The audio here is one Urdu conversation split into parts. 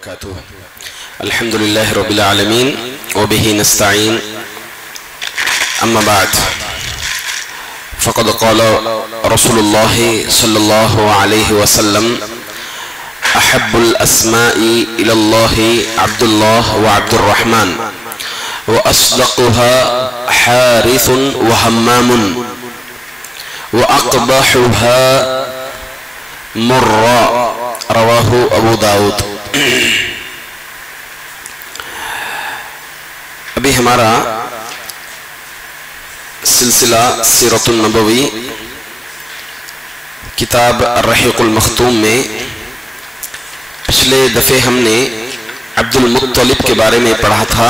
وبركاته. الحمد لله رب العالمين وبه نستعين. أما بعد فقد قال رسول الله صلى الله عليه وسلم: أحب الأسماء إلى الله عبد الله وعبد الرحمن، وأصدقها حارث وهمام، وأقبحها مرّا. رواہ ابو داؤد. ابھی ہمارا سلسلہ سیرت النبوی کتاب الرحیق المختوم میں پچھلے دفعے ہم نے عبد المطلب کے بارے میں پڑھا تھا.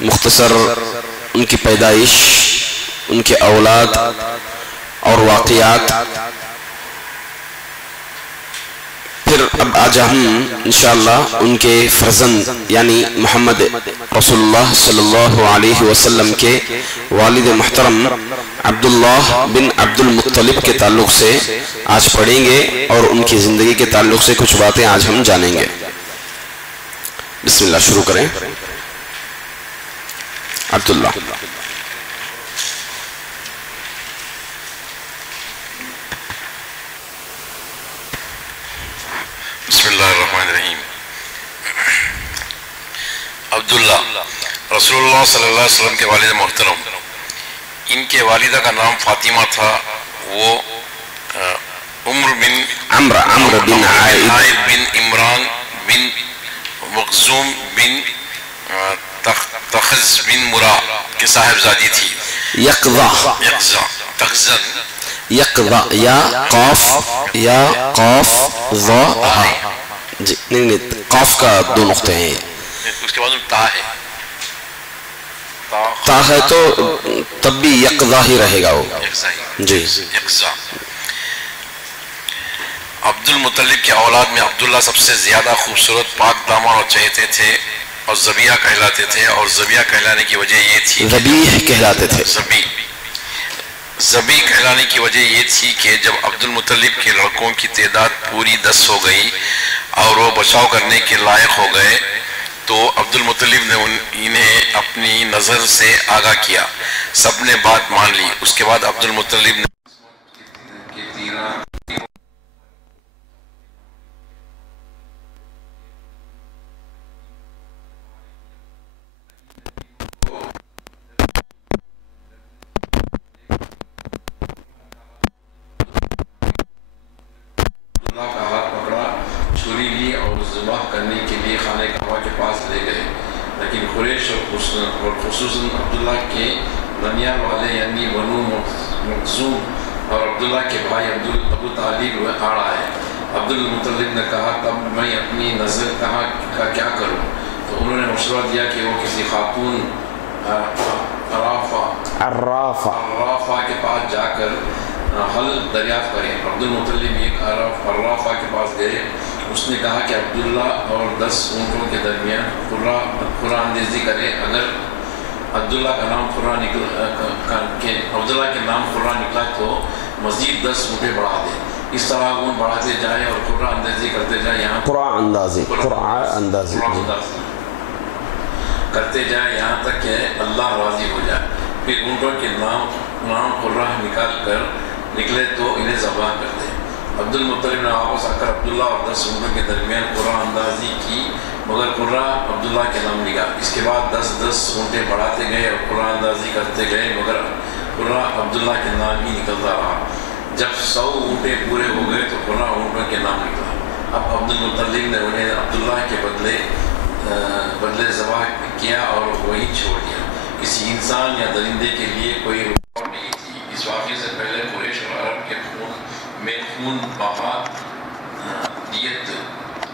مختصر ان کی پیدائش، ان کے اولاد اور واقعات. پھر اب آج ہم انشاءاللہ ان کے فرزند یعنی محمد رسول اللہ صلی اللہ علیہ وسلم کے والد محترم عبداللہ بن عبد المطلب کے تعلق سے آج پڑھیں گے اور ان کی زندگی کے تعلق سے کچھ باتیں آج ہم جانیں گے. بسم اللہ، شروع کریں. عبداللہ. بسم اللہ الرحمن الرحیم. عبداللہ رسول اللہ صلی اللہ علیہ وسلم کے والد محترم. ان کے والدہ کا نام فاطمہ تھا. وہ عمر بن عائد بن عمران بن مخزوم بن تخز بن مرا کے صاحبزادی تھی. یقظہ یا قاف ضا ہا. جی نہیں، قاف کا دو نقطے ہیں. اس کے بعد تا ہے. تا ہے تو تب بھی یقظہ ہی رہے گا وہ. جی. یقظہ. عبد المطلب کے اولاد میں عبداللہ سب سے زیادہ خوبصورت، پاک دامن اور چہیتے تھے اور ذبیح کہلاتے تھے. اور ذبیح کہلانے کی وجہ یہ تھی، ذبیح کہلاتے تھے. ذبیح کہلانے کی وجہ یہ تھی کہ جب عبد المطلب کے لڑکوں کی تعداد پوری 10 ہو گئی اور وہ بچاؤ کرنے کے لائق ہو گئے تو عبد المطلب نے انہیں اپنی نظر سے آگاہ کیا. سب نے بات مان لی. اس کے بعد عبد المطلب نے خصوصاً عبداللہ کے ننیال والے یعنی بنو مخزوم اور عبداللہ کے بھائی ابو طالب آڑ آئے. عبد المطلب نے کہا تب میں اپنی نظر کہاں کا کیا کروں؟ تو انہوں نے مشورہ دیا کہ وہ کسی خاتون عرافہ کے پاس جا کر حل دریافت کریں. عبد المطلب ایک عرافہ کے پاس گئے. اس نے کہا کہ عبداللہ اور 10 اونٹوں کے درمیان قرآن اندیزی کرے. اگر عبداللہ کے نام قرآن نکلا تو مزید 10 اونٹیں بڑھا دے. اس طرح اونٹ بڑھاتے جائے اور قرآن اندازی کرتے جائے. یہاں قرآن اندازی کرتے جائے یہاں تک کہ اللہ راضی ہو جائے. پھر اونٹوں کے نام قرآن نکال کر نکلے تو انہیں ذبح کر دے. عبد المطلب نے واپس آ کر عبداللہ اور 10 اونٹوں کے درمیان قرآن اندازی کی مگر قرآن عبداللہ کے نام لکھا. اس کے بعد 10 اونٹیں بڑھاتے گئے اور قرآن اندازی کرتے گئے مگر قرآن عبداللہ کے نام ہی نکلتا رہا. جب 100 اونٹیں پورے ہو گئے تو قرآن اونٹوں کے نام نکلا. اب عبد المطلب نے انہیں عبداللہ کے بدلے ذبح کیا اور وہی چھوڑ دیا. کسی انسان یا درندے کے لیے کوئی رکاوٹ نہیں تھی. اس واقعے سے پہلے قریش اور عرب کے خون بہا دیت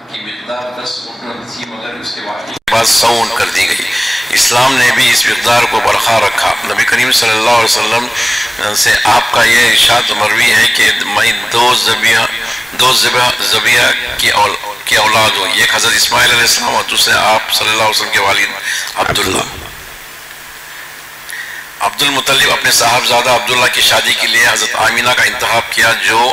کی مقدار 10 اونٹ تھی مگر اس کے بعد 100 اونٹ کر دی گئی. اسلام نے بھی اس مقدار کو برقرار رکھا. نبی کریم صلی اللہ علیہ وسلم سے آپ کا یہ ارشاد مروی ہے کہ میں دو ذبیح کی اولاد ہوں. ایک حضرت اسماعیل علیہ السلام اور دوسرے آپ صلی اللہ علیہ وسلم کے والد عبداللہ. عبد المطلب اپنے صاحبزادہ عبداللہ کی شادی کے لیے حضرت آمینہ کا انتخاب کیا جو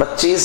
25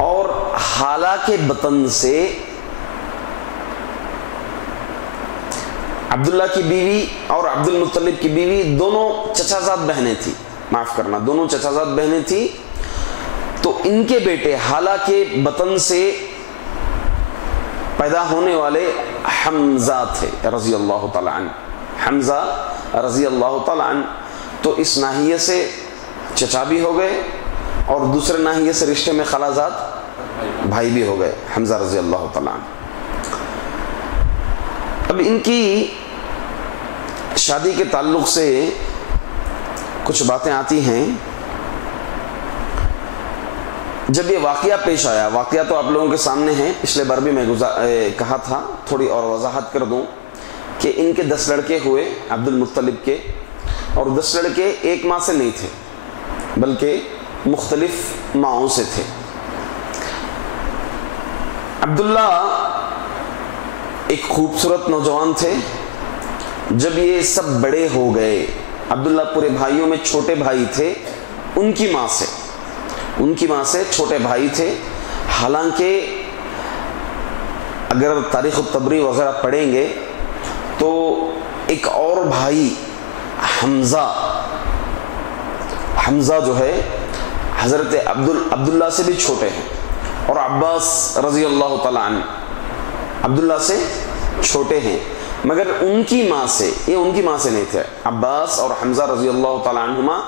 اور حالہ کے بطن سے عبداللہ کی بیوی اور عبد المطلب کی بیوی دونوں چچا زاد بہنیں تھی، معاف کرنا، دونوں چچا زاد بہنیں تھی. تو ان کے بیٹے حالہ کے بطن سے پیدا ہونے والے حمزہ تھے رضی اللہ تعالی عنہ، حمزہ رضی اللہ تعالی عنہ. تو اس ناحیے سے چچا بھی ہو گئے اور دوسرے ناحیے سے رشتے میں خالازاد بھائی بھی ہو گئے، حمزہ رضی اللہ تعالی عنہ. اب ان کی شادی کے تعلق سے کچھ باتیں آتی ہیں. جب یہ واقعہ پیش آیا، واقعہ تو آپ لوگوں کے سامنے ہے، پچھلے بار بھی میں کہا تھا، تھوڑی اور وضاحت کر دوں کہ ان کے 10 لڑکے ہوئے عبد المطلب کے، اور 10 لڑکے ایک ماں سے نہیں تھے بلکہ مختلف ماؤں سے تھے. عبداللہ ایک خوبصورت نوجوان تھے. جب یہ سب بڑے ہو گئے، عبداللہ پورے بھائیوں میں چھوٹے بھائی تھے، ان کی ماں سے چھوٹے بھائی تھے. حالانکہ اگر تاریخ الطبری وغیرہ پڑھیں گے تو ایک اور بھائی حمزہ جو ہے حضرت عبداللہ سے بھی چھوٹے ہیں، اور عباس رضی اللہ تعالی عنہ عبداللہ سے چھوٹے ہیں، مگر ان کی ماں سے نہیں تھے. عباس اور حمزہ رضی اللہ تعالی عنہما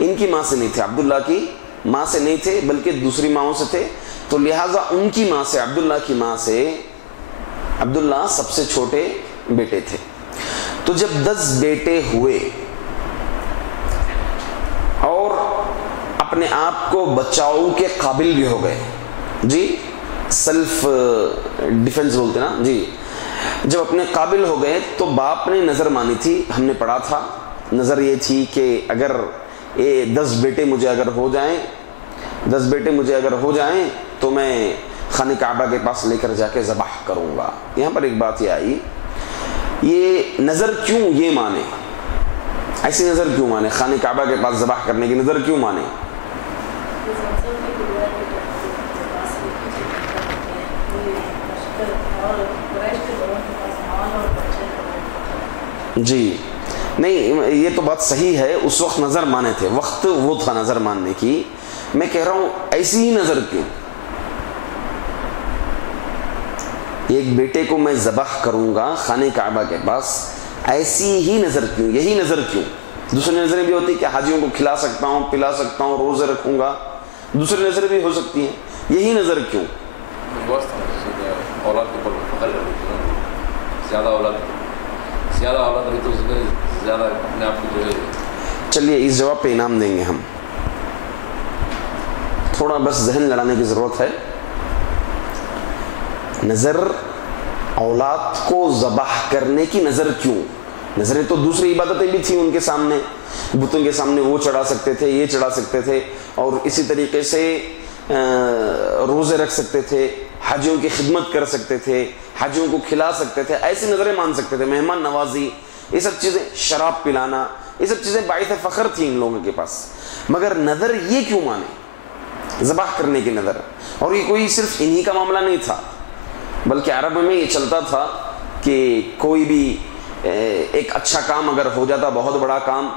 ان کی ماں سے نہیں تھے، عبداللہ کی ماں سے نہیں تھے بلکہ دوسری ماؤں سے تھے. تو لہٰذا ان کی ماں سے، عبداللہ کی ماں سے، عبداللہ سب سے چھوٹے بیٹے تھے. تو جب 10 بیٹے ہوئے اور اپنے آپ کو بچاؤ کے قابل بھی ہو گئے، جی سیلف ڈیفنس بولتے نا جی، جب اپنے قابل ہو گئے تو باپ نے نظر مانی تھی. ہم نے پڑھا تھا، نظر یہ تھی کہ اگر یہ 10 بیٹے مجھے اگر ہو جائیں تو میں خانہ کعبہ کے پاس لے کر جا کے ذبح کروں گا. یہاں پر ایک بات یہ آئی، یہ نظر کیوں یہ مانے، ایسی نظر کیوں مانے، خانہ کعبہ کے پاس ذبح کرنے کی نظر کیوں مانے؟ جی نہیں، یہ تو بات صحیح ہے، اس وقت نظر مانے تھے، وقت وہ تھا نظر ماننے کی. میں کہہ رہا ہوں ایسی ہی نظر کیوں، ایک بیٹے کو میں ذبح کروں گا خانہ کعبہ کے پاس، ایسی ہی نظر کیوں، یہی نظر کیوں؟ دوسری نظریں بھی ہوتی کہ حاجیوں کو کھلا سکتا ہوں، پلا سکتا ہوں، روزے رکھوں گا، دوسری نظریں بھی ہو سکتی ہیں، یہی نظر کیوں؟ زیادہ اولاد رہی تو اس میں زیادہ اپنے آپ کو جو ہے. چلیے اس جواب پہ انعام دیں گے ہم، تھوڑا بس ذہن لڑانے کی ضرورت ہے. نظر اولاد کو ذبح کرنے کی نظر کیوں؟ نظریں تو دوسری عبادتیں بھی تھیں ان کے سامنے، بتوں کے سامنے وہ چڑھا سکتے تھے، یہ چڑھا سکتے تھے، اور اسی طریقے سے روزے رکھ سکتے تھے، حاجیوں کی خدمت کر سکتے تھے، حاجیوں کو کھلا سکتے تھے، ایسی نظریں مان سکتے تھے، مہمان نوازی، یہ سب چیزیں، شراب پلانا، یہ سب چیزیں باعث فخر تھیں ان لوگوں کے پاس. مگر نظر یہ کیوں مانے، ذبح کرنے کی نظر؟ اور یہ کوئی صرف انہی کا معاملہ نہیں تھا، بلکہ عرب میں یہ چلتا تھا کہ کوئی بھی ایک اچھا کام اگر ہو جاتا، بہت بڑا کام،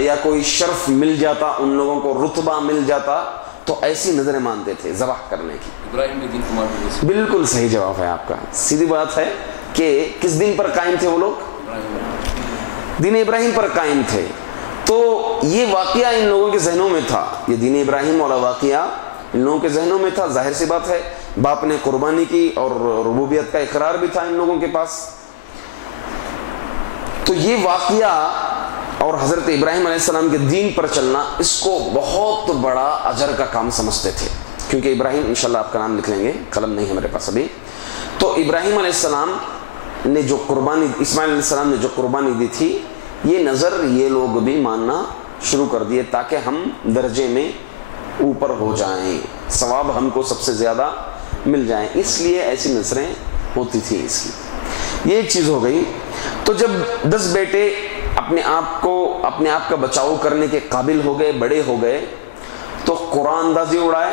یا کوئی شرف مل جاتا، ان لوگوں کو رتبہ مل جاتا، تو ایسی نظریں مانتے تھے ذبح کرنے کی. ابراہیم کے دین کو مانتے. بالکل صحیح جواب ہے آپ کا. سیدھی بات ہے کہ کس دین پر قائم تھے وہ لوگ؟ دین ابراہیم پر قائم تھے. تو یہ واقعہ ان لوگوں کے ذہنوں میں تھا، یہ دین ابراہیم والا واقعہ ان لوگوں کے ذہنوں میں تھا. ظاہر سی بات ہے، باپ نے قربانی کی اور ربوبیت کا اقرار بھی تھا ان لوگوں کے پاس. تو یہ واقعہ اور حضرت ابراہیم علیہ السلام کے دین پر چلنا، اس کو بہت بڑا اجر کا کام سمجھتے تھے. کیونکہ ابراہیم، انشاءاللہ آپ کا نام لکھ لیں گے، قلم نہیں ہے میرے پاس ابھی. تو ابراہیم علیہ السلام نے جو قربانی، اسماعیل علیہ السلام نے جو قربانی دی تھی، یہ نظر یہ لوگ بھی ماننا شروع کر دیے تاکہ ہم درجے میں اوپر ہو جائیں، ثواب ہم کو سب سے زیادہ مل جائیں. اس لیے ایسی نظریں ہوتی تھیں اس کی. یہ ایک چیز ہو گئی. تو جب 10 بیٹے اپنے آپ کا بچاؤ کرنے کے قابل ہو گئے، بڑے ہو گئے، تو قرآن اندازی اڑائے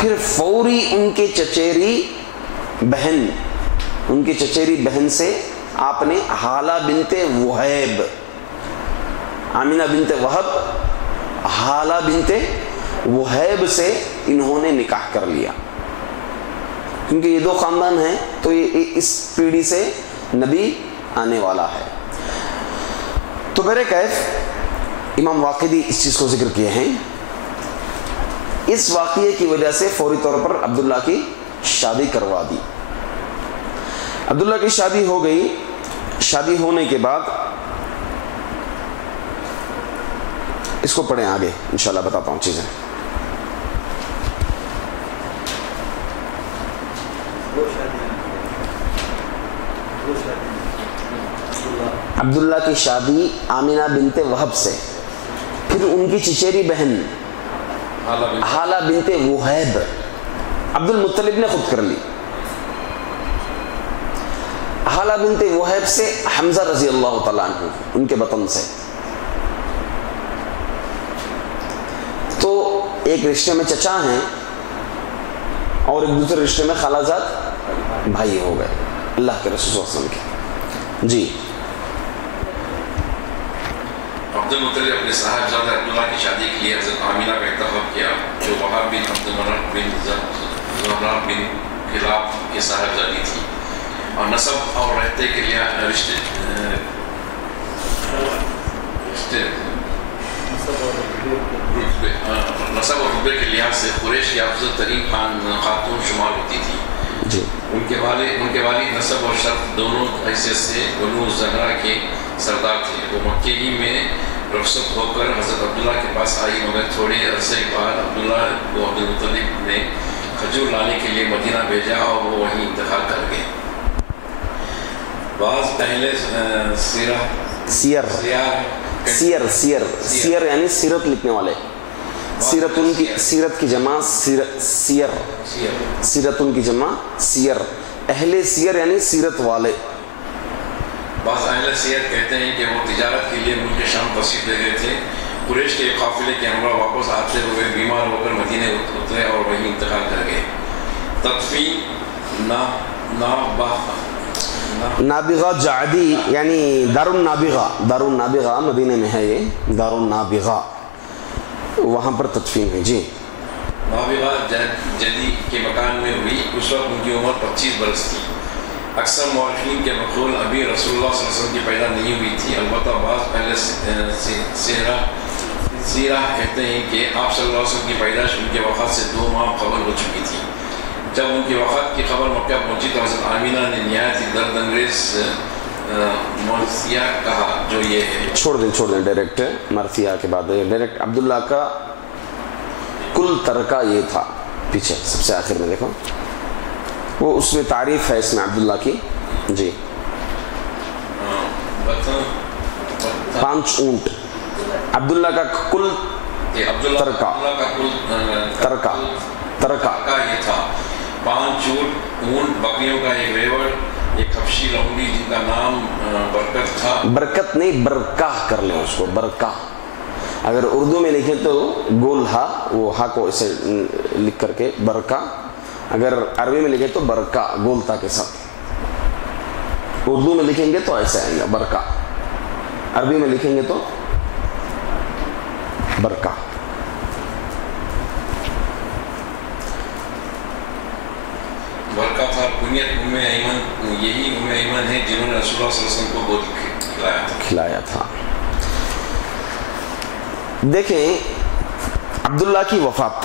پھر فوری ان کے چچیری بہن سے آپ نے حالہ بنت وہیب، آمینہ بنت وہب، حالہ بنت وہیب سے انہوں نے نکاح کر لیا، کیونکہ یہ دو خاندان ہیں تو یہ اس پیڑھی سے نبی آنے والا ہے۔ تو میرے کیف امام واقدی اس چیز کو ذکر کیے ہیں، اس واقعے کی وجہ سے فوری طور پر عبداللہ کی شادی کروا دی۔ عبداللہ کی شادی ہو گئی۔ شادی ہونے کے بعد اس کو پڑھیں آگے، انشاءاللہ بتاتا ہوں چیزیں۔ عبداللہ کی شادی آمینہ بنت وہب سے، پھر ان کی چچیری بہن حالہ بنت وہیب عبد المطلب نے خود کر لی۔ حالہ بنت وہیب سے حمزہ رضی اللہ تعالیٰ عنہ، ان کے بطن سے۔ تو ایک رشتے میں چچا ہیں اور ایک دوسرے رشتے میں خالہ زاد بھائی ہو گئے اللہ کے رسول صلی اللہ علیہ وسلم کے۔ جی عبد المطلب اپنے صاحبزادہ عبداللہ کی شادی کے لیے حضرت آمینہ کا انتخاب کیا، جو وہاب بن عبد المناف بن زہرہ بن کلاب کی صاحبزادی تھی، اور نسب اور رہتے کے لیے نسب اور رتبے کے لحاظ سے قریش کی افضل ترین خاتون شمار ہوتی تھی۔ جی ان کے والد نسب اور شرف دونوں حیثیت سے بنو زہرہ کے سردار تھے۔ وہ مکے ہی میں رخصت ہو کر حضرت عبداللہ کے پاس آئی، مگر تھوڑے عرصے بعد عبداللہ کو عبد المطلب نے کھجور لانے کے لیے مدینہ بھیجا اور وہ وہیں انتقال کر گئے۔ بعض اہل سیر یعنی سیرت لکھنے والے، سیرت ان کی سیرت کی جمع سیرت ان کی جمع سیر، اہل سیر یعنی سیرت والے۔ بعض اہل سیر کہتے ہیں کہ وہ تجارت کے لیے ملک شام تشریف لے گئے تھے۔ قریش کے قافلے کے ہمراہ واپس آتے ہوئے بیمار ہو کر مدینے اترے اور وہیں انتقال کر گئے۔ تدفین نابغہ جعدی یعنی دار النابغہ مدینہ میں ہے، یہ دار النابغہ، وہاں پر تدفین ہے۔ جی نابغہ جدی کے مکان میں ہوئی، اس وقت ان کی عمر 25 برس تھی۔ اکثر مورخین کے مقول ابھی رسول اللہ صلی اللہ علیہ وسلم کی پیدا نہیں ہوئی تھی، البتہ بعض پہلے سیرہ کہتے ہیں کہ آپ صلی اللہ علیہ وسلم کی پیدائش ان کے وفات سے 2 ماہ قبل ہو چکی تھی۔ جب ان کی وفات کی خبر مکہ پہنچی تو حضرت آمینہ نے نہایت ہی درد انگیز مرثیہ کہا، جو یہ ہے۔ چھوڑ دیں ڈائریکٹ مرثیہ کے بعد ڈائریکٹ عبداللہ کا کل ترکہ یہ تھا، پیچھے سب سے آخر میں دیکھو، وہ اس میں تعریف ہے اس میں عبداللہ کی۔ جی 5 اونٹ عبداللہ کا کل ترکہ یہ تھا، 5 اونٹ، بکریوں کا ایک ریوڑ، ایک حبشی لونڈی جن کا نام برکت تھا۔ برکت نہیں، برکاہ کر لیں اس کو، برکاہ۔ اگر اردو میں لکھیں تو گول ہا، وہ ہا کو اسے لکھ کر کے برکاہ، اگر عربی میں لکھیں تو برکا گولتا کے ساتھ، اردو میں لکھیں گے تو ایسے آئیں گے برکا، عربی میں لکھیں گے تو برکا۔ برکا تھا کنیت ام ایمن، یہی ام ایمن ہے جنہوں نے رسول اللہ صلی اللہ علیہ وسلم کو گود کھلایا تھا۔ دیکھیں عبداللہ کی وفات،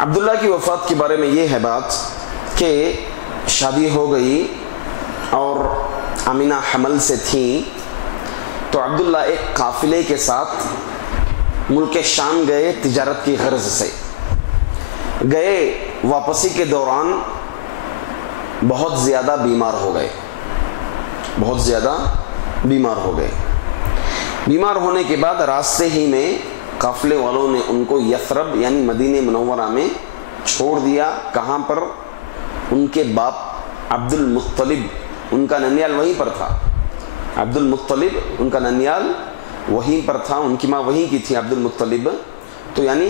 عبداللہ کی وفات کے بارے میں یہ ہے بات کہ شادی ہو گئی اور آمینہ حمل سے تھیں، تو عبداللہ ایک قافلے کے ساتھ ملک شام گئے، تجارت کی غرض سے گئے۔ واپسی کے دوران بہت زیادہ بیمار ہو گئے، بیمار ہونے کے بعد راستے ہی میں قافلے والوں نے ان کو یثرب یعنی مدینہ منورہ میں چھوڑ دیا۔ کہاں پر؟ ان کے باپ عبد المطلب، ان کا ننیال وہیں پر تھا، عبد المطلب ان کا ننیال وہیں پر تھا، ان کی ماں وہیں کی تھی عبد المطلب، تو یعنی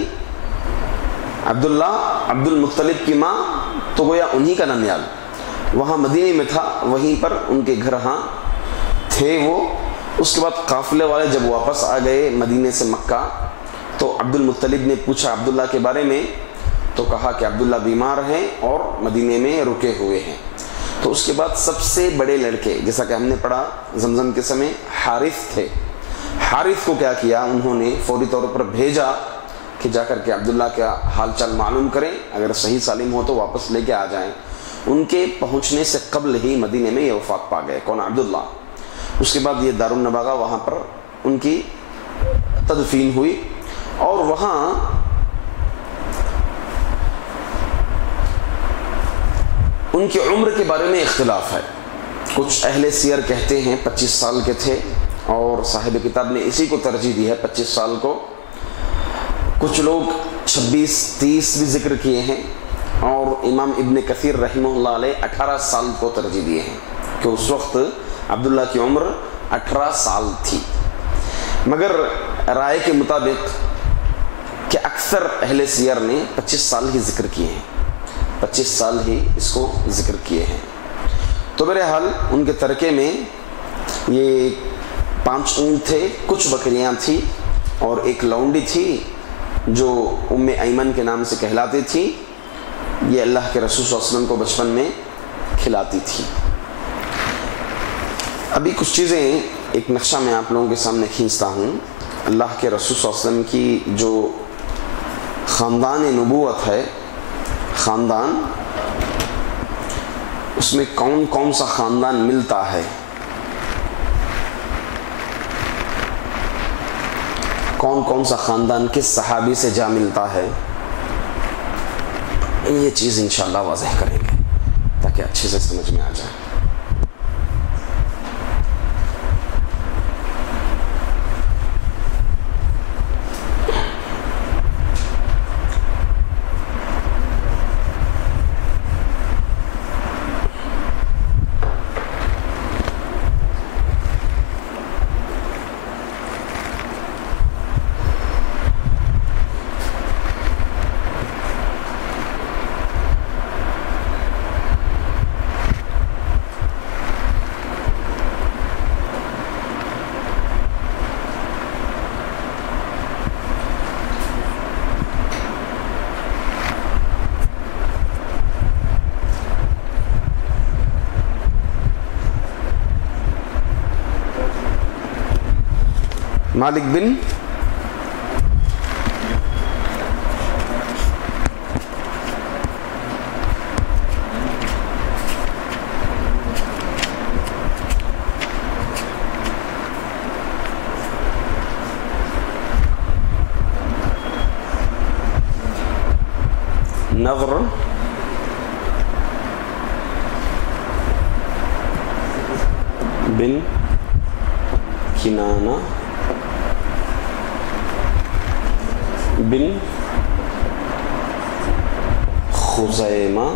عبداللہ عبد المطلب کی ماں تو گویا انہی کا ننیال وہاں مدینے میں تھا، وہیں پر ان کے گھر ہاں تھے وہ۔ اس کے بعد قافلے والے جب واپس آ گئے مدینے سے مکہ تو عبد المطلب نے پوچھا عبداللہ کے بارے میں، تو کہا کہ عبداللہ بیمار ہیں اور مدینے میں رکے ہوئے ہیں۔ تو اس کے بعد سب سے بڑے لڑکے جیسا کہ ہم نے پڑھا زمزم کے سمے حارث تھے، حارث کو کیا کیا انہوں نے فوری طور پر بھیجا کہ جا کر کے عبداللہ کا حال چال معلوم کریں، اگر صحیح سالم ہو تو واپس لے کے آ جائیں۔ ان کے پہنچنے سے قبل ہی مدینے میں یہ وفات پا گئے، کون؟ عبداللہ۔ اس کے بعد یہ دارالنباغہ وہاں پر ان کی تدفین ہوئی، اور وہاں ان کی عمر کے بارے میں اختلاف ہے۔ کچھ اہل سیر کہتے ہیں 25 سال کے تھے، اور صاحب کتاب نے اسی کو ترجیح دی ہے 25 سال کو۔ کچھ لوگ 26-30 بھی ذکر کیے ہیں، اور امام ابن کثیر رحمہ اللہ علیہ 18 سال کو ترجیح دیے ہیں کہ اس وقت عبداللہ کی عمر 18 سال تھی۔ مگر رائے کے مطابق کہ اکثر اہل سیر نے 25 سال ہی ذکر کیے ہیں، 25 سال ہی اس کو ذکر کیے ہیں۔ تو بہرحال ان کے ترکے میں یہ 5 اونٹ تھے، کچھ بکریاں تھیں، اور ایک لونڈی تھی جو ام ایمن کے نام سے کہلاتی تھی۔ یہ اللہ کے رسول صلی اللہ علیہ وسلم کو بچپن میں کھلاتی تھی۔ ابھی کچھ چیزیں ایک نقشہ میں آپ لوگوں کے سامنے کھینچتا ہوں۔ اللہ کے رسول صلی اللہ علیہ وسلم کی جو خاندان نبوت ہے، خاندان، اس میں کون کون سا خاندان ملتا ہے، کون کون سا خاندان کس صحابی سے جا ملتا ہے، یہ چیز انشاءاللہ واضح کریں گے تاکہ اچھے سے سمجھ میں آ جائے۔ مالک بن نضر بن کنانہ بن خزیمہ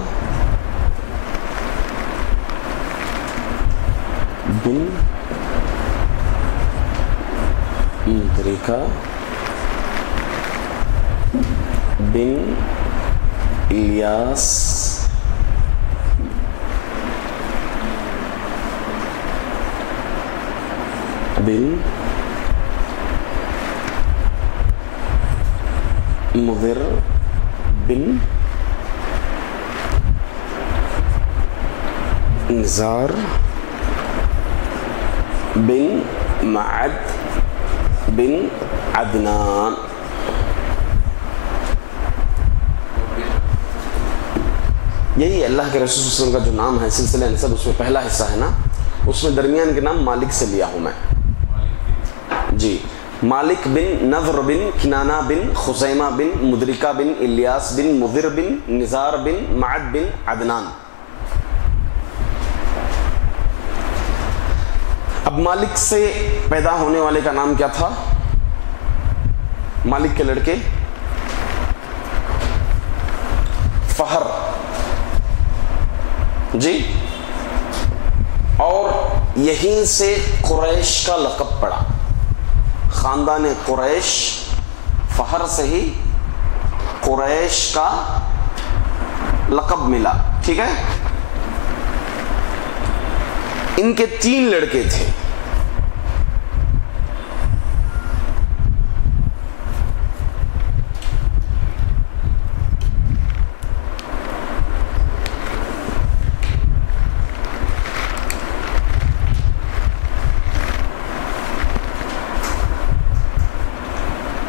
بن مدرکہ بن الیاس بن مضر بن نزار بن معد بن عدنان۔ یہی اللہ کے رسول صلی اللہ علیہ وسلم کا جو نام ہے سلسلہ نسب، اس میں پہلا حصہ ہے نا، اس میں درمیان کے نام مالک سے لیا ہوں میں جی۔ مالک بن نضر بن کنانہ بن خزیمہ بن مدرکہ بن الیاس بن مضر بن نزار بن معد بن عدنان۔ اب مالک سے پیدا ہونے والے کا نام کیا تھا؟ مالک کے لڑکے فہر جی، اور یہیں سے قریش کا لقب پڑا، خاندان قریش فہر سے ہی قریش کا لقب ملا. ٹھیک ہے. ان کے 3 لڑکے تھے.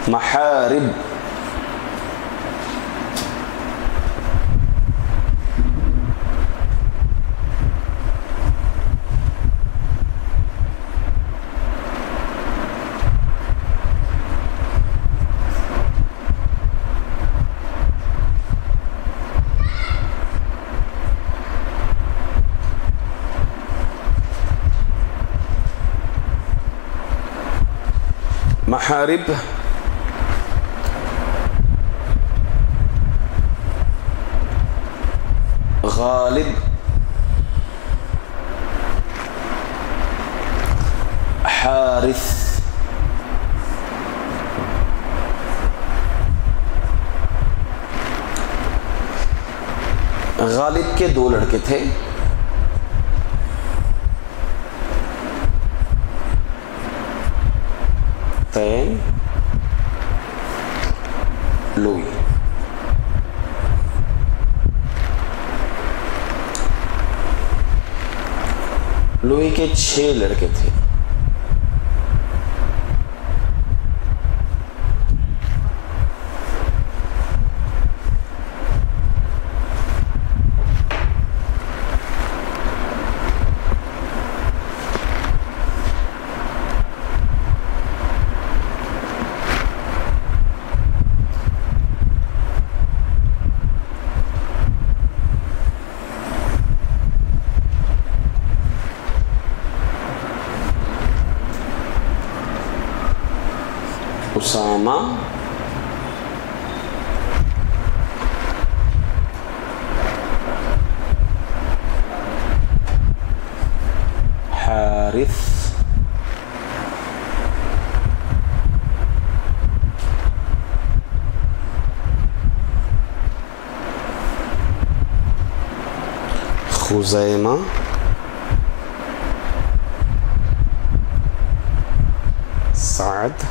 محارب، محارب، غالب، حارث. غالب کے 2 لڑکے تھے. تین، لوئی. لوئی کے 6 لڑکے تھے. اسامہ، حارث، خزیمہ، سعد،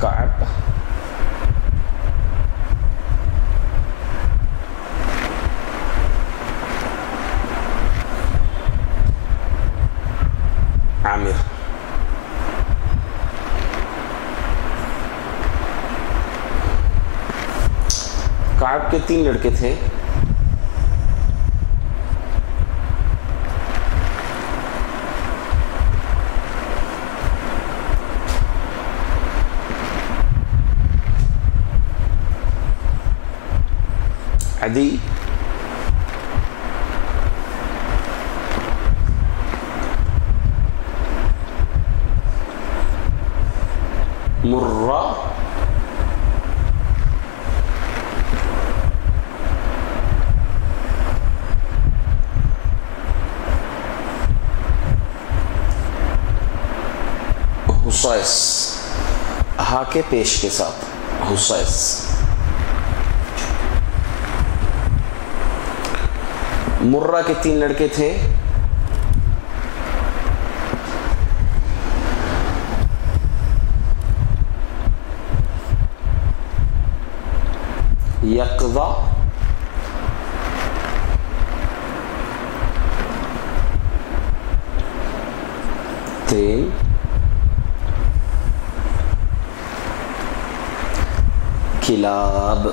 کعب، عامر. کعب کے 3 لڑکے تھے. عدی، مرہ، حسیس. ہا کے پیش کے ساتھ حسیس. مرہ کے 3 لڑکے تھے. یقظہ، تین، کلاب.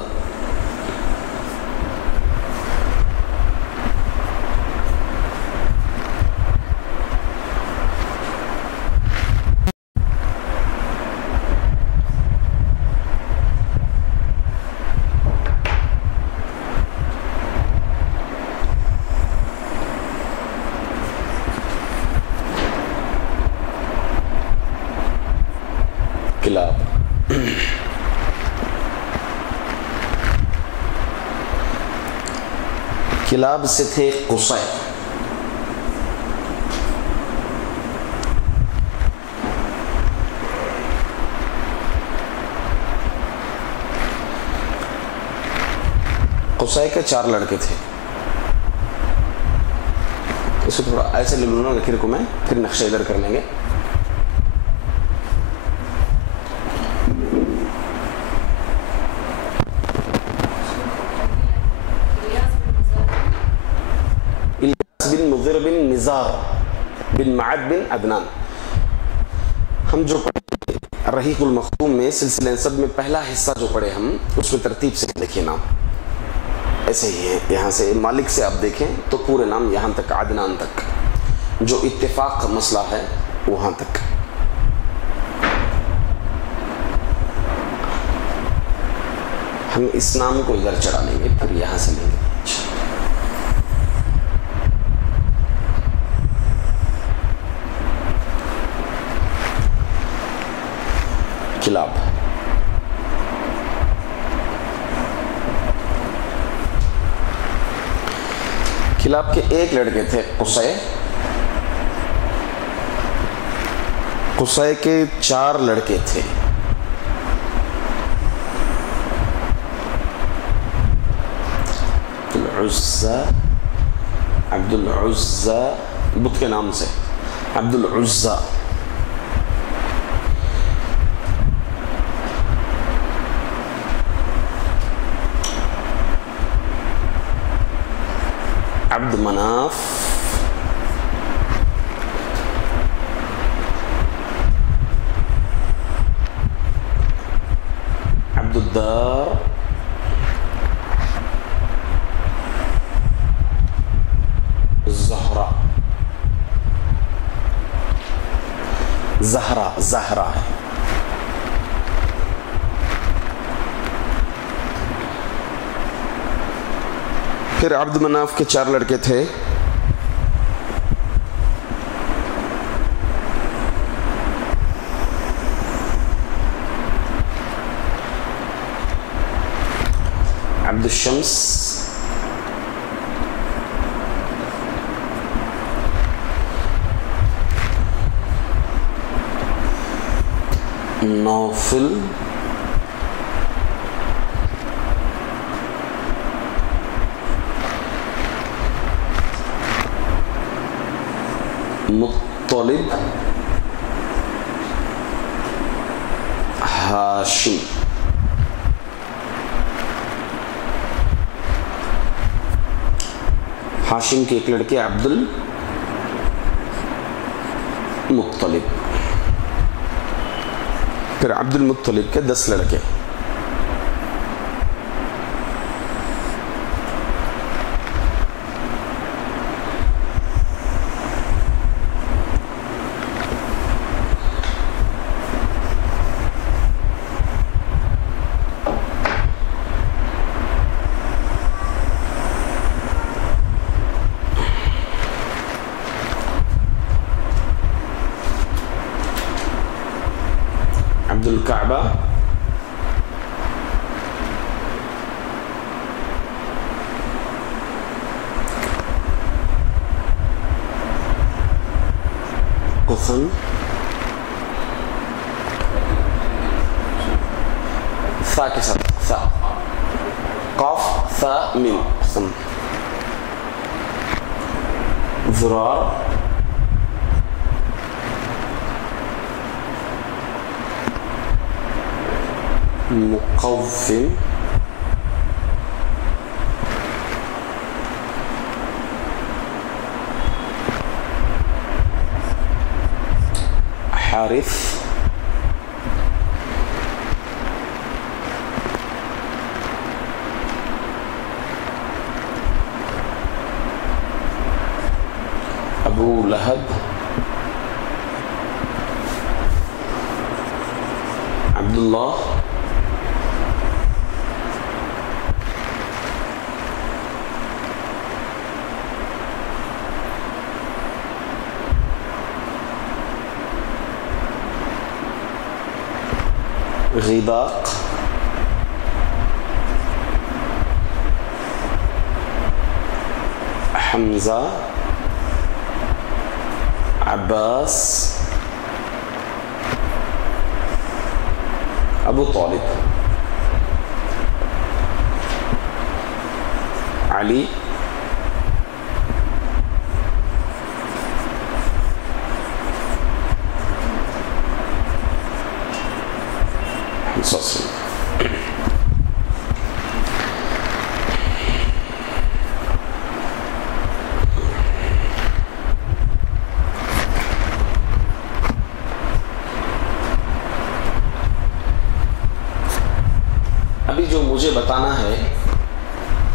کلاب. کلاب سے تھے قصے. قصے کے 4 لڑکے تھے. اس کو تھوڑا ایسے لے لوں نا لکیر کو میں, پھر نقشہ ادھر کر لیں گے. الیاس بن مضر بن نزار بن معد بن عدنان. ہم جو پڑھے الرحیق المختوم میں سلسلہ نسب میں پہلا حصہ جو پڑھے ہم, اس میں ترتیب سے دیکھیے نام ایسے ہی ہے. یہاں سے مالک سے آپ دیکھیں تو پورے نام یہاں تک عدنان تک, جو اتفاق کا مسئلہ ہے وہاں تک. ہم اس نام کو ادھر چڑھا لیں گے, پھر یہاں سے لیں گے. کلاب کلاب کے ایک لڑکے تھے قصے. قصے کے 4 لڑکے تھے. عبد العزى بت کے نام سے عبد العزى. عبد مناف, عبد الدار, زہرا. زہرا ہے. پھر عبد مناف کے 4 لڑکے تھے. عبد الشمس, نوفل, مطلب, ہاشم. ہاشم کے ایک لڑکے عبد المطلب. پھر عبد المطلب کے 10 لڑکے. عبد الكعبة, قثن, ثا کے ساتھ ثا, قاف ثا میم, قثن. ذرار, مقوم, حارث, ابو لہب, عبداللہ, غباق, حمزہ، عباس، ابو طالب، علی، حسن۔ ابھی جو مجھے بتانا ہے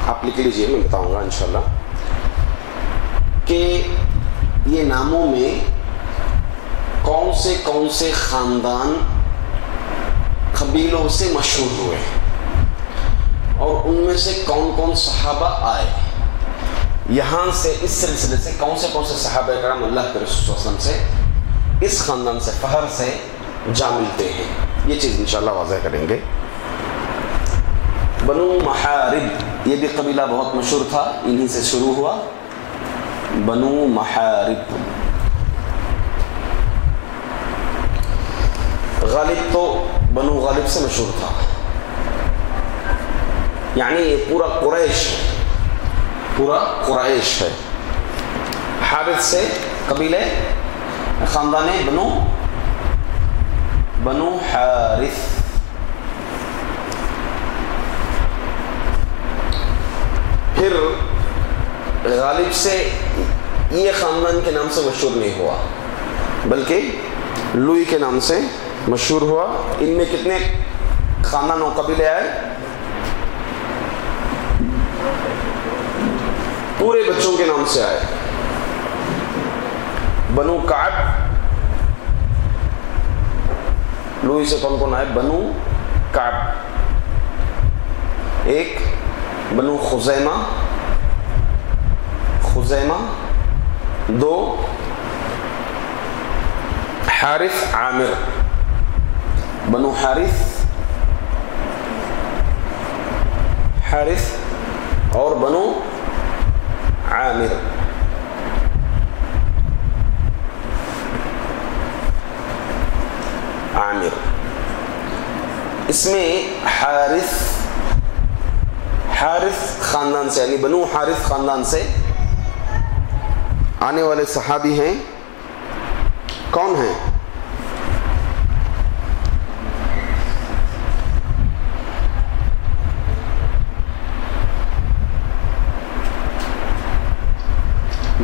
آپ لکھ لیجئے، میں بتاؤں گا انشاءاللہ، کہ یہ ناموں میں کون سے خاندان قبیلوں سے مشہور ہوئے اور ان میں سے کون صحابہ آئے، یہاں سے اس سلسلے سے کون سے صحابہ کرام اللہ کے رسول صلی اللہ علیہ وسلم سے اس خاندان سے فہر سے جا ملتے ہیں، یہ چیز انشاءاللہ واضح کریں گے۔ بنو محارب، یہ بھی قبیلہ بہت مشہور تھا، انہی سے شروع ہوا، بنو محارب۔ غالب تو بنو غالب سے مشہور تھا، یعنی یہ پورا قریش ہے۔ حارث سے قبیلے خاندان بنو حارث۔ پھر غالب سے یہ خاندان کے نام سے مشہور نہیں ہوا بلکہ لوئی کے نام سے مشہور ہوا۔ ان میں کتنے خاندان و قبیلے آئے؟ پورے بچوں کے نام سے آئے۔ بنو کعب، لوئی سے کون آئے؟ بنو کعب، ایک بنو خزیمہ، دو حارث عامر، بنو حارث اور بنو عامر۔ اس میں حارث خاندان سے، یعنی بنو حارث خاندان سے آنے والے صحابی ہیں، کون ہیں؟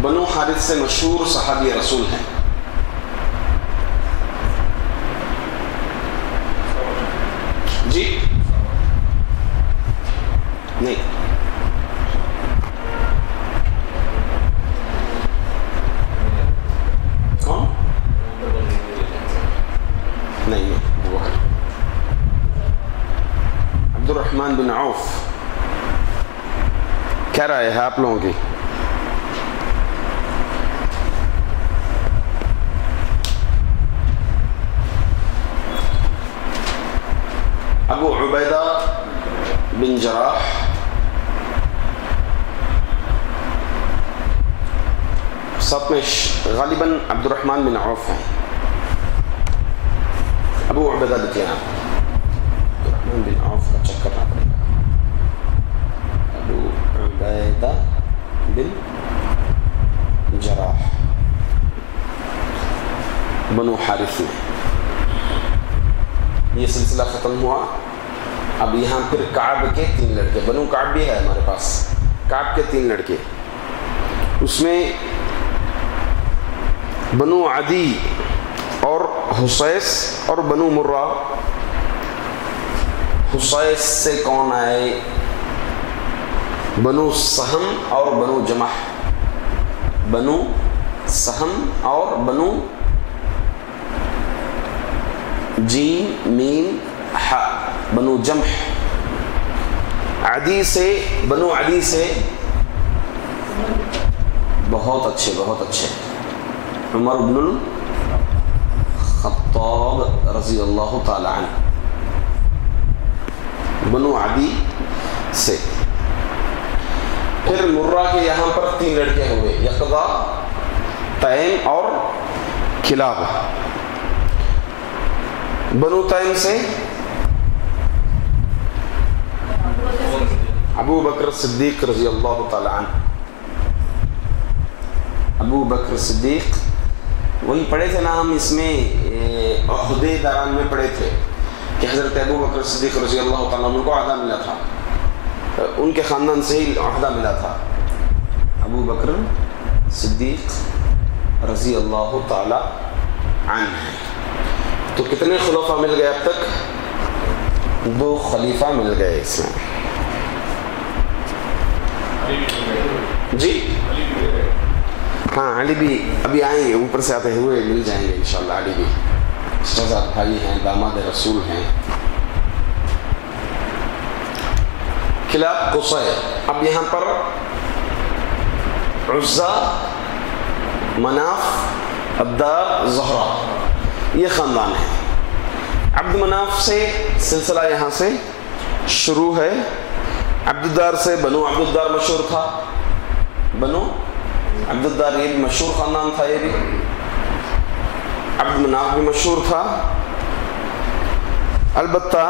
بنو حارث سے مشہور صحابی رسول ہیں۔ جی نہیں، کون؟ نہیں، عبد الرحمن بن عوف۔ کیا رائے ہے آپ لوگوں کی؟ ابو عبیدہ بن جراح، ساتھ میں غالباً عبد الرحمن بن عوف ہیں۔ ابو عبیدہ لکھیں آپ، عبد الرحمن بن عوف کا چیک کرنا پڑے گا۔ ابو عبیدہ بن جراح، بنو حارث میں۔ یہ سلسلہ ختم ہوا، اب یہاں پھر کعب کے 3 لڑکے، بنو کعب بھی ہے ہمارے پاس، کعب کے 3 لڑکے، اس میں بنو عدی اور حسیس اور بنو مرہ۔ حسیس سے کون آئے؟ بنو سہم اور بنو جمح، بنو سہم اور بنو جیم میم حا، بنو جمح۔ عدی سے، بنو عدی سے بہت اچھے عمر بن الخطاب رضی اللہ تعالی عنہ، بنو عدی سے۔ پھر مرہ کے یہاں پر 3 لڑکے ہوئے، یقظہ، تیم اور کلاب۔ بنو تیم سے ابو بکر صدیق رضی اللہ تعالی عنہ، ابو بکر صدیق، وہی پڑھے تھے نا ہم اس میں عہد دوران میں پڑھے تھے کہ حضرت ابو بکر صدیق رضی اللہ تعالیٰ عنہ کو عہدہ ملا تھا، ان کے خاندان سے ہی عہدہ ملا تھا۔ ابو بکر صدیق رضی اللہ تعالی عنہ۔ تو کتنے خلفاء مل گئے اب تک؟ 2 خلیفہ مل گئے اس میں۔ جی ہاں، علی بھی ابھی آئیں گے، اوپر سے آتے ہوئے مل جائیں گے انشاءاللہ۔ علی بھی شہزاد بھائی ہیں، داماد رسول ہیں۔ کلاب، قصی۔ اب یہاں پر عزا، مناف، عبدار، زہرہ، یہ خاندان ہے۔ عبد مناف سے سلسلہ یہاں سے شروع ہے۔ عبدالدار سے بنو عبدالدار مشہور تھا، بنو عبدالدار یہ بھی مشہور خاندان تھا، یہ بھی عبد مناف بھی مشہور تھا۔ البتہ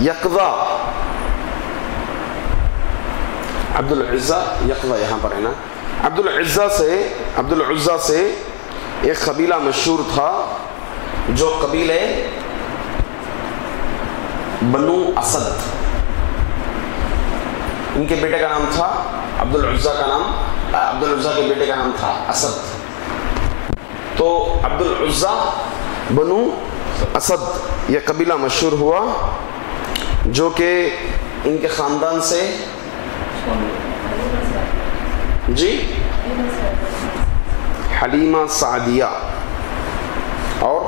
یقظہ، عبد العزہ، یقظہ یہاں پر ہے نا، عبد العزہ سے ایک قبیلہ مشہور تھا جو قبیلے بنو اسد، ان کے بیٹے کا نام تھا عبد العزہ کے بیٹے کا نام تھا اسد۔ تو عبد العزہ بنو اسد یہ قبیلہ مشہور ہوا، جو کہ ان کے خاندان سے جی حلیمہ سعدیہ اور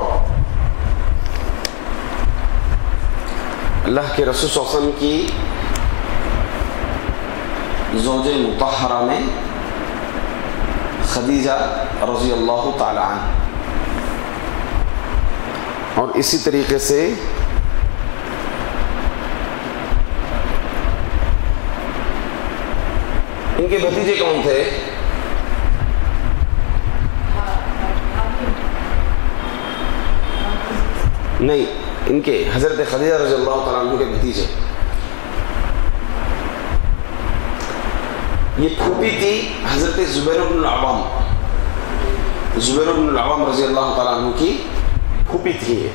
اللہ کے رسول صلی اللہ علیہ وسلم کی زوج مطہرہ میں خدیجہ رضی اللہ تعالی عنہ، اور اسی طریقے سے ان کے بھتیجے کون تھے؟ نہیں، ان کے حضرت خدیجہ رضی اللہ تعالیٰ عنہ کے بھتیجے، یہ پھوپھی تھی حضرت زبیر بن العوام، زبیر بن العوام رضی اللہ تعالیٰ عنہ کی پھوپھی تھی یہ۔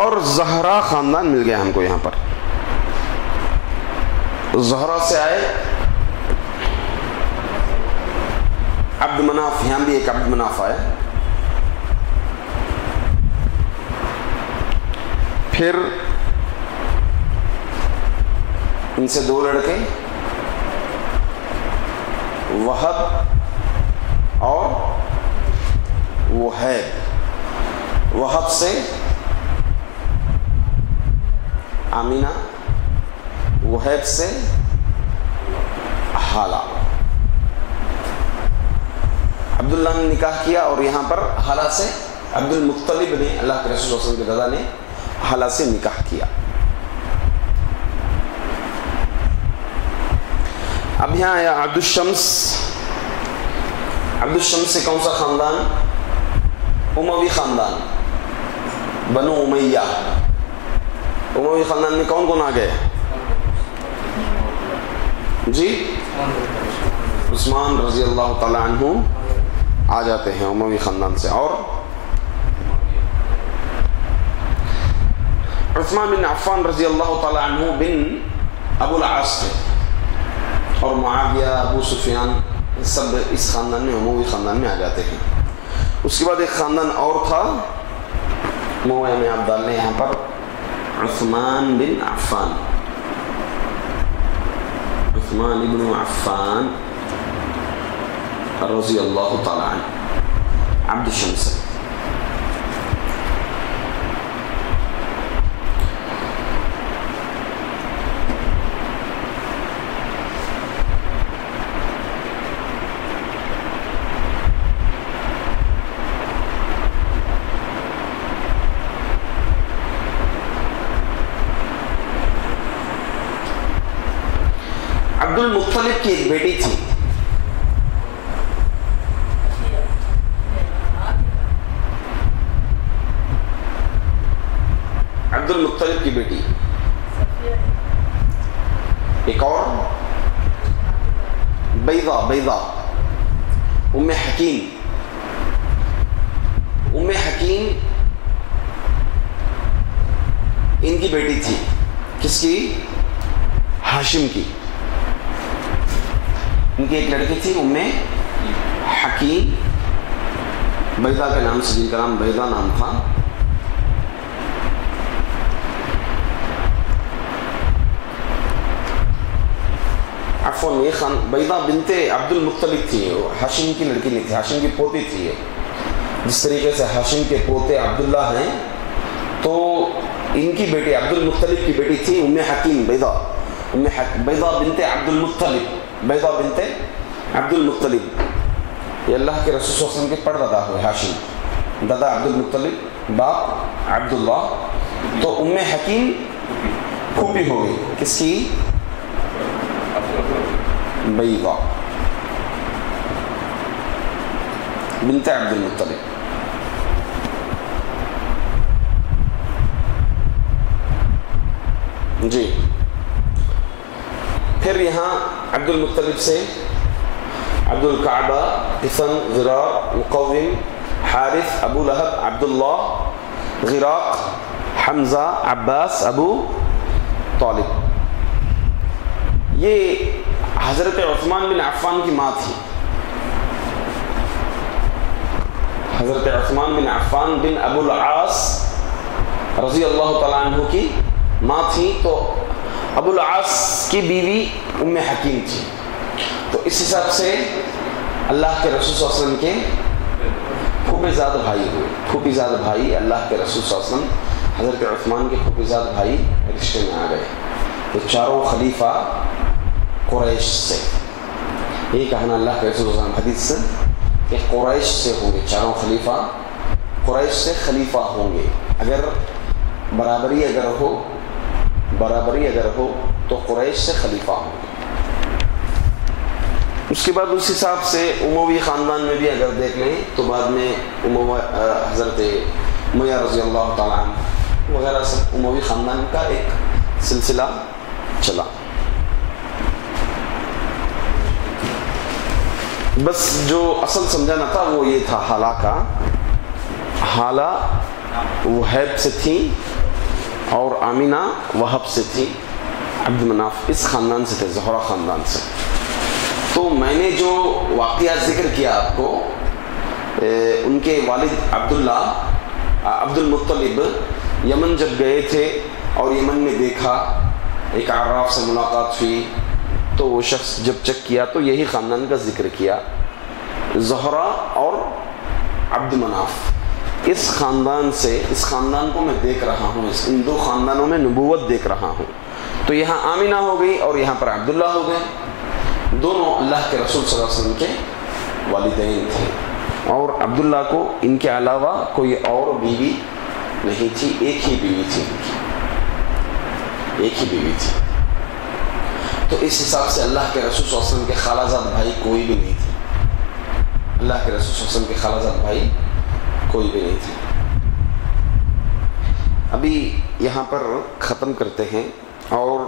اور زہرا خاندان مل گیا ہم کو یہاں پر۔ زہرا سے آئے عبد مناف، یہاں بھی ایک عبد مناف آیا۔ پھر ان سے 2 لڑکے وہب اور وہیب، وہب سے آمینہ، وہیب سے حالہ۔ عبداللہ نے نکاح کیا، اور یہاں پر حالہ سے عبد المطلب نے، اللہ کے رسول صلی اللہ علیہ وسلم کے دادا نے حالہ سے نکاح کیا۔ اب یہاں آیا عبد الشمس۔ عبد الشمس سے کون سا خاندان؟ اموی خاندان، بنو امیہ۔ اموی خاندان میں کون کون آ گئے؟ جی عثمان رضی اللہ تعالی عنہ آ جاتے ہیں اموی خاندان سے، اور عثمان بن عفان رضی اللہ تعالی عنہ بن ابو العاص تھے، اور معاویہ، ابو سفیان، سب اس خاندان میں، اموی خاندان میں آ جاتے ہیں۔ اس کے بعد ایک خاندان اور تھا، موئے میں آپ ڈال لیں یہاں پر، عثمان بن عفان، عثمان بن عفان رضی اللہ تعالی عنہ، عبد الشمس۔ عبد المطلب کی ایک بیٹی تھی. عبد المطلب کی بیٹی. ایک اور بیضہ ام حکیم. ام حکیم ان کی بیٹی تھی. کس کی؟ ہاشم کی. ان کی ایک لڑکی تھی ام حکیم. بیضہ کے نام سے، جن کا نام بیضہ نام تھا. عفواً یہ بیضہ بنت عبد المطلب تھی، ہاشم کی لڑکی نہیں تھی، ہاشم کی پوتی تھی یہ. جس طریقے سے ہاشم کے پوتے عبداللہ ہیں، تو ان کی بیٹی عبد المطلب کی بیٹی تھی ام حکیم بیضہ. بیضہ بنت عبد المطلب، بیضہ بنت عبد المطلب. یہ اللہ کے رسول صلی اللہ علیہ وسلم کے پردادا ہوئے ہاشم، دادا عبد المطلب، باپ عبداللہ. تو ام حکیم پھوپھی ہو گئی کس کی؟ بیضہ بنت عبد المطلب. جی پھر یہاں عبد المطلب سے عبد الکعبہ، حسن، غرار، مقوم، حارث، ابو لہب، عبداللہ، غراق، حمزہ، عباس، ابو طالب. یہ حضرت عثمان بن عفان کی ماں تھی. حضرت عثمان بن عفان بن ابو العاص رضی اللہ تعالیٰ عنہ کی ماں تھی. تو ابو العاص کی بیوی ام حکیم تھی. تو اس حساب سے اللہ کے رسول صلی اللہ علیہ وسلم کے پھوپھیزاد بھائی ہوئے. پھوپھیزاد بھائی اللہ کے رسول صلی اللہ علیہ وسلم حضرت عثمان کے پھوپھیزاد بھائی رشتے میں آ گئے. تو چاروں خلیفہ قریش سے. یہی کہنا اللہ کے رسول صلی اللہ علیہ وسلم حدیث سے کہ قریش سے ہوں گے. چاروں خلیفہ قریش سے خلیفہ ہوں گے. اگر برابری اگر ہو تو قریش سے خلیفہ ہوں گے. اس کے بعد اس حساب سے اموی خاندان میں بھی اگر دیکھ لیں تو بعد میں حضرت امیہ رضی اللہ تعالیٰ عنہ وغیرہ سب اموی خاندان کا ایک سلسلہ چلا. بس جو اصل سمجھانا تھا وہ یہ تھا، حالہ کا. حالہ وہب سے تھی اور آمینہ وہب سے تھی. عبد مناف اس خاندان سے تھے، زہرہ خاندان سے. تو میں نے جو واقعات ذکر کیا آپ کو، ان کے والد عبداللہ عبد المطلب یمن جب گئے تھے اور یمن میں دیکھا، ایک عراف سے ملاقات ہوئی، تو وہ شخص جب چیک کیا تو یہی خاندان کا ذکر کیا، زہرہ اور عبد مناف. اس خاندان سے، اس خاندان کو میں دیکھ رہا ہوں، ان دو خاندانوں میں نبوت دیکھ رہا ہوں. تو یہاں آمینہ ہو گئی اور یہاں پر عبداللہ ہو گئے. دونوں اللہ کے رسول صلی اللہ علیہ وسلم کے والدین تھے، اور عبداللہ کو ان کے علاوہ کوئی اور بیوی نہیں تھی. ایک ہی بیوی تھی ان کی، ایک ہی بیوی تھی. تو اس حساب سے اللہ کے رسول صلی اللہ علیہ وسلم کے خالہ زاد بھائی کوئی بھی نہیں تھے. اللہ کے رسول صلی اللہ علیہ وسلم کے خالہ زاد بھائی کوئی بھی نہیں تھے. ابھی یہاں پر ختم کرتے ہیں. اور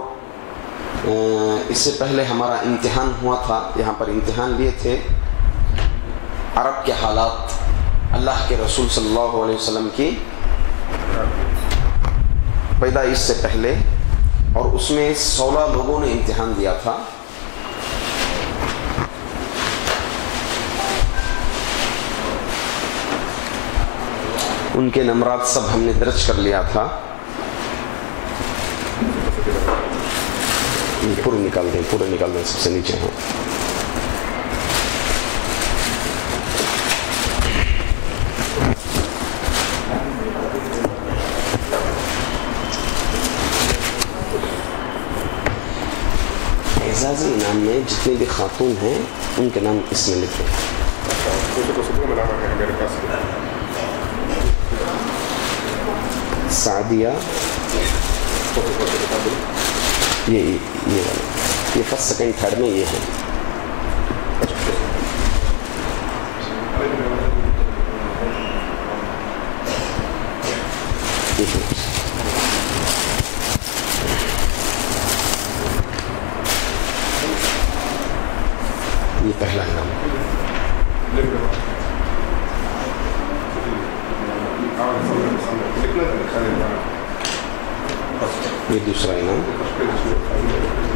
اس سے پہلے ہمارا امتحان ہوا تھا، یہاں پر امتحان لیے تھے عرب کے حالات، اللہ کے رسول صلی اللہ علیہ وسلم کی پیدائش سے پہلے، اور اس میں 16 لوگوں نے امتحان دیا تھا. ان کے نمرات سب ہم نے درج کر لیا تھا. پورے نکال دیں سب سے نیچے ہیں. اعزازی انعام میں جتنے بھی خاتون ہیں ان کے نام اس میں لکھیں. سعدیہ، یہ والا یہ فرسٹ سیکنڈ تھرڈ میں یہ ہے. یہ پہلا انعام. یہ دوسرا انعام.